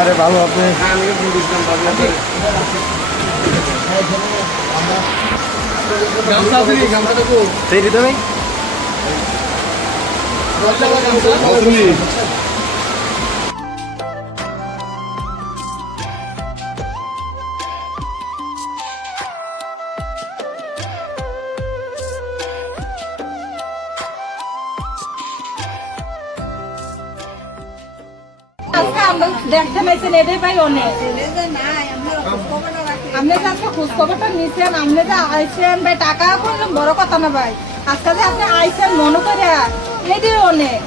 আরে ভালো আপনি সেই তুমি দেখতে পাইছেন এটাই পাই অনেক আপনি যে আজকে খোঁজ খবরটা নিচ্ছেন আপনি যে আইসেন ভাই টাকা করলেন বড় কথা না ভাই আজকে যে আপনি আইসেন মনে করে এটাই অনেক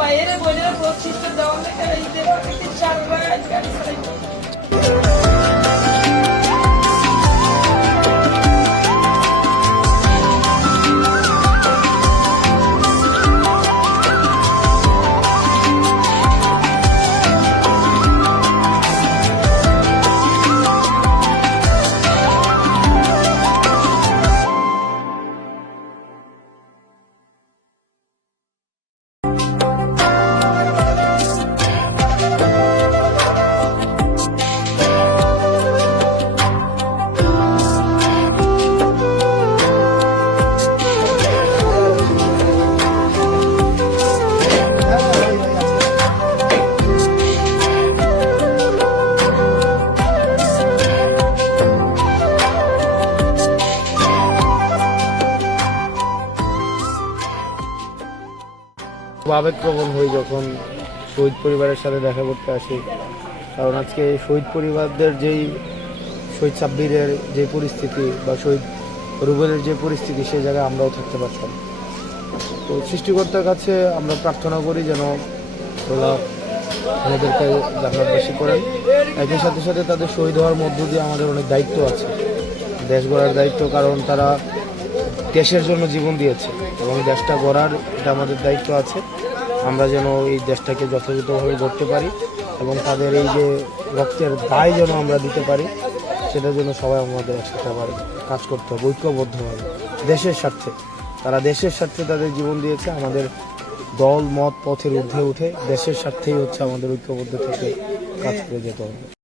বাইরে বলে প্রতিষ্ঠা দেওয়া আবেগপ্রবণ হই যখন শহীদ পরিবারের সাথে দেখা করতে আসি, কারণ আজকে শহীদ পরিবারদের যেই শহীদ সাব্বিরের যে পরিস্থিতি বা শহীদ রুবেলের যে পরিস্থিতি সেই জায়গায় আমরাও থাকতে পারতাম। তো সৃষ্টিকর্তার কাছে আমরা প্রার্থনা করি যেন ওরা আমাদেরকে জান্নাতবাসী করেন। একই সাথে সাথে তাদের শহীদ হওয়ার মধ্য দিয়ে আমাদের অনেক দায়িত্ব আছে, দেশ গড়ার দায়িত্ব, কারণ তারা দেশের জন্য জীবন দিয়েছে এবং দেশটা গড়ার এটা আমাদের দায়িত্ব আছে। আমরা যেন এই দেশটাকে যথাযথভাবে গড়তে পারি এবং তাদের এই যে রক্তের দায় যেন আমরা দিতে পারি, সেটার জন্য সবাই আমাদের একসাথে আবার কাজ করতে হবে ঐক্যবদ্ধভাবে দেশের স্বার্থে। তারা দেশের স্বার্থে তাদের জীবন দিয়েছে, আমাদের দল মত পথের ঊর্ধ্বে উঠে দেশের স্বার্থেই হচ্ছে আমাদের ঐক্যবদ্ধ থেকে কাজ করে যেতে হবে।